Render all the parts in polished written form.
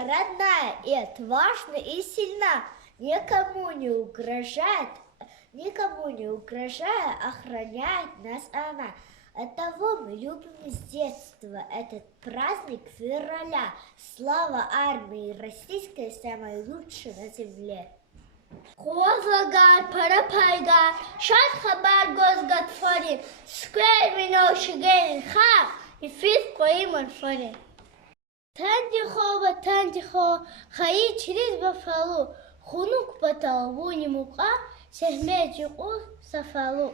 родная и отважна, и сильна, никому не угрожая, охраняет нас она. Оттого мы любим с детства этот праздник февраля. Слава армии российской, самой лучшей на земле. Қозлагар, парапайгар, шад хабар гозгатфорин, сквер миношигелин хам, и фит коимон форин. Тандихо, хаи через бафалу, хунук поталву немука, сехмечику сафалу.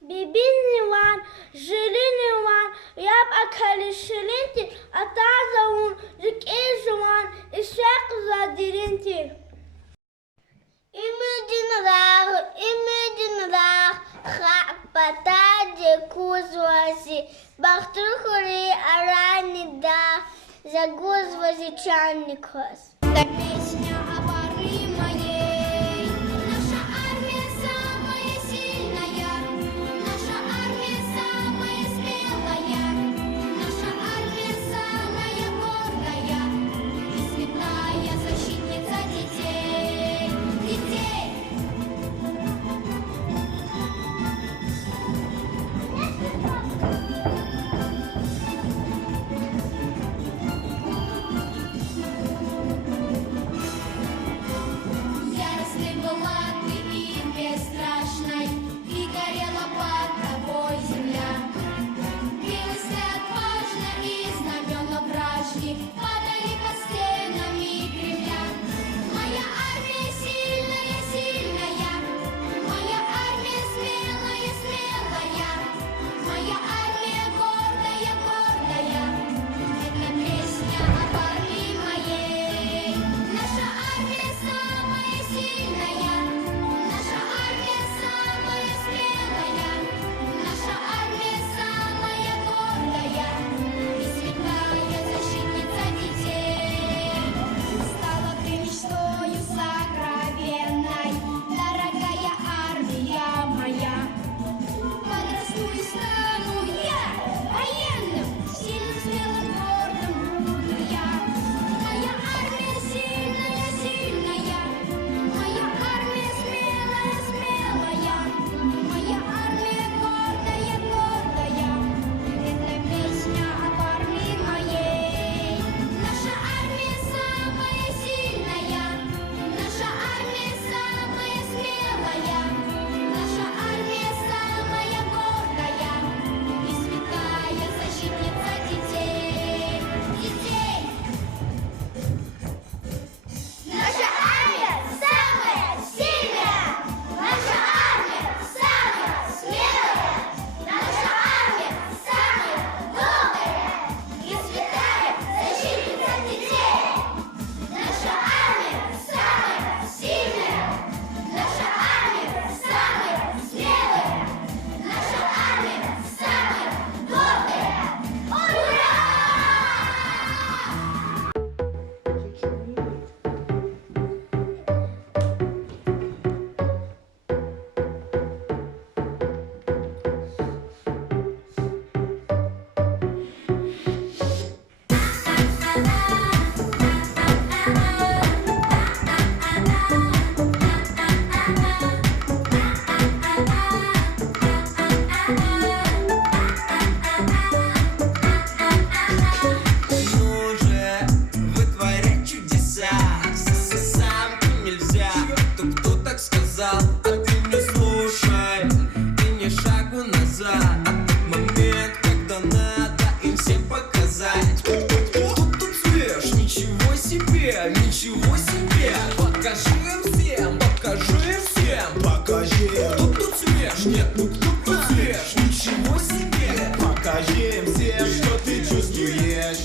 Бибиниван, жилиниван, яб акали шилинти, атазаун, жикежуан, ишак задиринти. Имединрах, хапатаде кузвази, бахтрухури аранидах, загузвази чанникос. Песня об армии моей, наша армия самая сильная, наша армия самая смелая, наша армия самая гордая и святая защитница детей. Яростной была ты и бесстрашной, и горела под тобой земля. Билась ты отважно, и знамена вражьи падали под стенами Кремля. Моя армия сильная, сильная, моя армия смелая, смелая, моя армия гордая, гордая. Это песня об армии моей. Наша армия самая сильная, наша армия самая смелая, наша армия самая гордая и святая защитница детей. Стала ты мечтою сокровенной, дорогая армия моя. Подрасту и стану я военным, сильным, смелым, гордым буду я. Моя армия сильная, сильная, моя армия смелая, смелая, моя армия гордая, гордая. Это песня об армии моей. Наша армия самая сильная, наша армия самая смелая, наша армия самая гордая и святая защитница детей. Детей! Наша армия самая сильная, наша армия самая смелая, наша армия самая добрая и святая защитница детей. Наша армия самая сильная, наша армия самая смелая, наша армия самая добрая. Ура! Ну же, вытворять чудеса, самки нельзя. Кто так сказал, а ты не слушай и ни шагу назад. Момент, когда надо им всем показать. Кто тут свеж? Ничего себе, ничего себе. Покажи им всем, покажи им всем. Покажи, Кто тут свеж? Нет, ну кто тут свеж? Ничего себе. покажи им всем, что ты чувствуешь.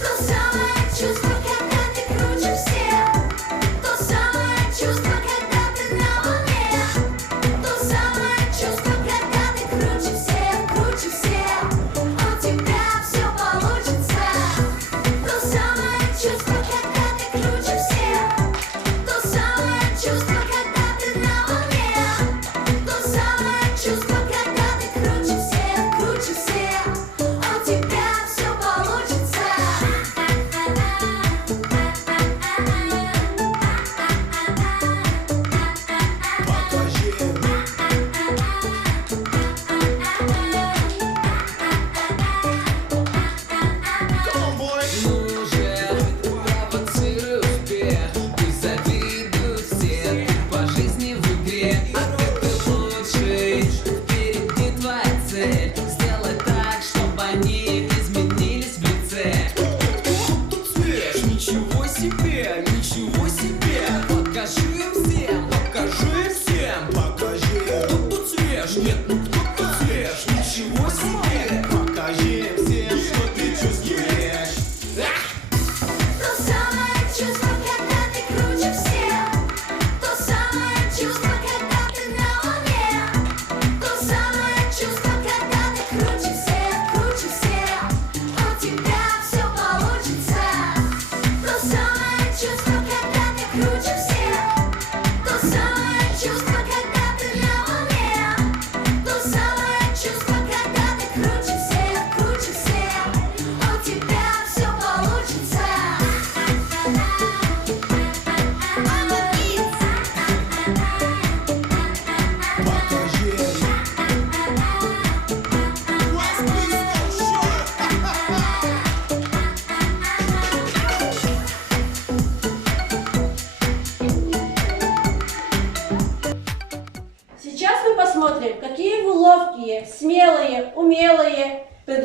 То самое чувство, когда ты круче всех, то самое чувство, когда ты на волне, то самое чувство, когда ты круче всех, у тебя все получится. То самое чувство, когда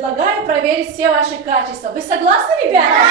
предлагаю проверить все ваши качества. Вы согласны, ребята?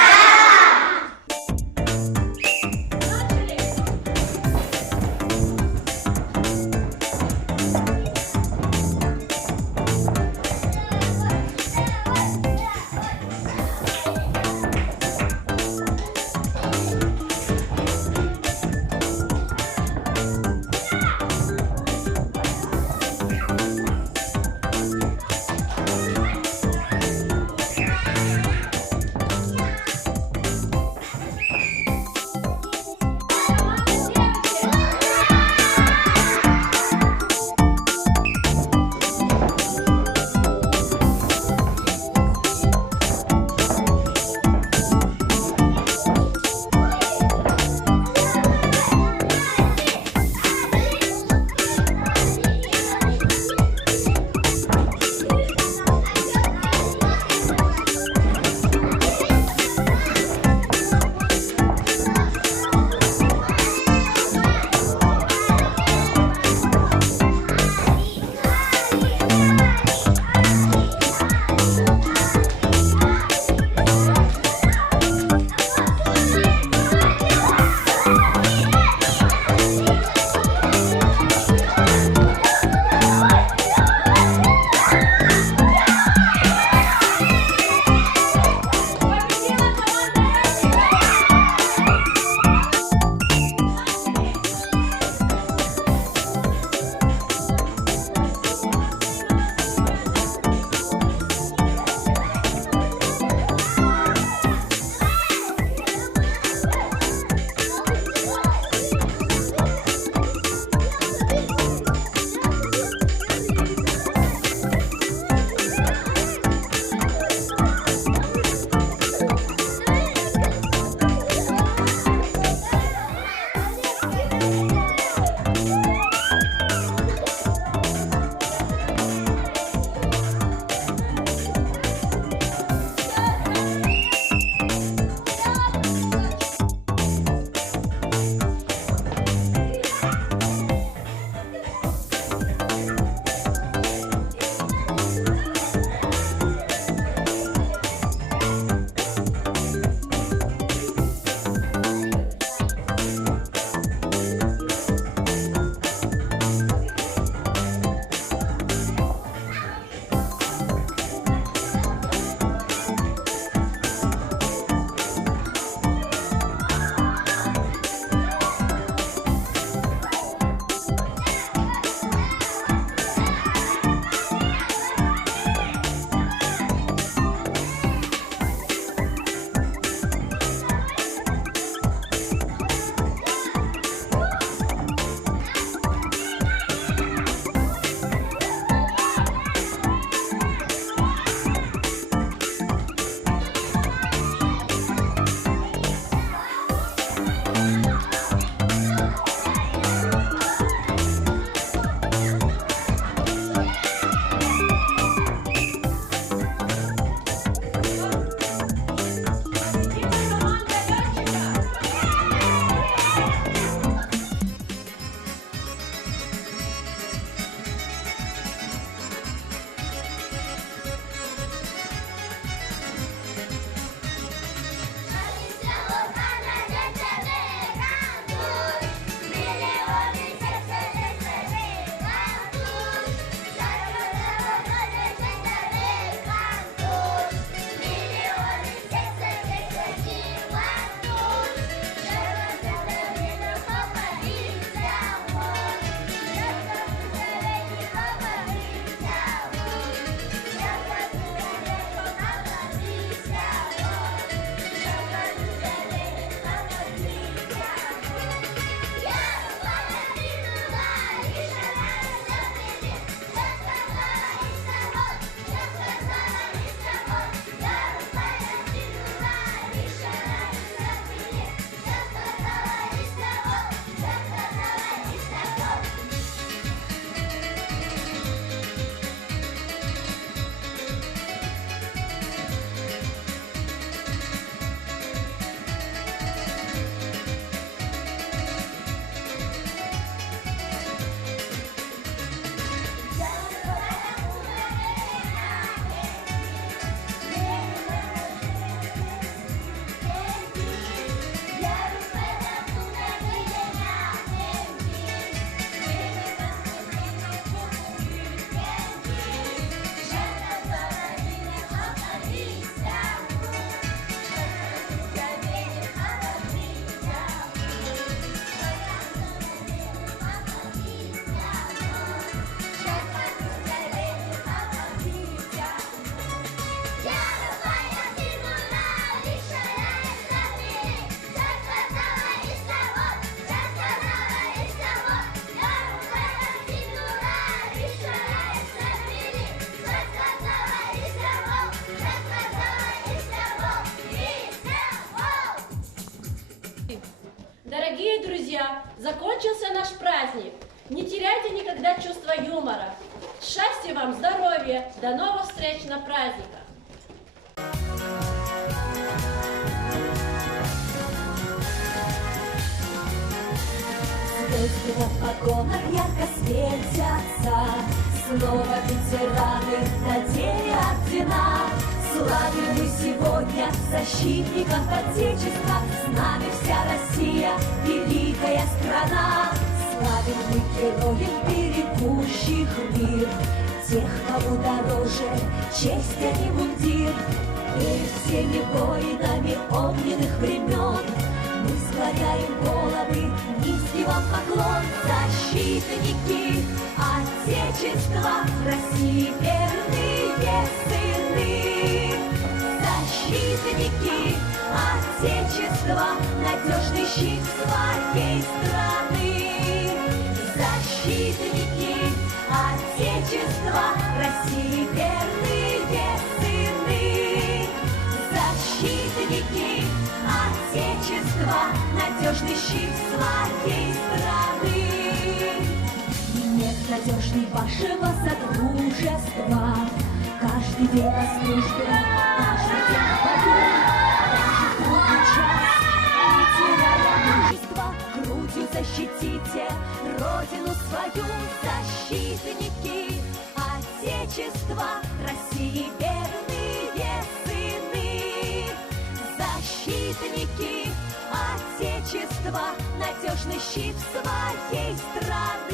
закончился наш праздник. Не теряйте никогда чувство юмора. Счастья вам, здоровья, до новых встреч на праздниках. Звезды на погонах ярко светятся, снова ветераны надели ордена. Славим мы сегодня защитников Отечества, с нами вся Россия, великая страна. Славим мы героев, берегущих мир, тех, кому дороже честь, а не мундир. Перед всеми воинами огненных времен мы склоняем головы, низкий вам поклон. Защитники Отечества, России верные сыны. Защитники Отечества, надежный щит своей страны. Защитники Отечества, России верные сыны. Защитники Отечества, надежный щит своей страны. Нет надежней вашего содружества, каждый день на службе, каждый день в бою, даже в трудный час, не теряя мужества, грудью защитите родину свою. Защитники Отечества, России верные сыны. Защитники Отечества, надежный щит своей страны.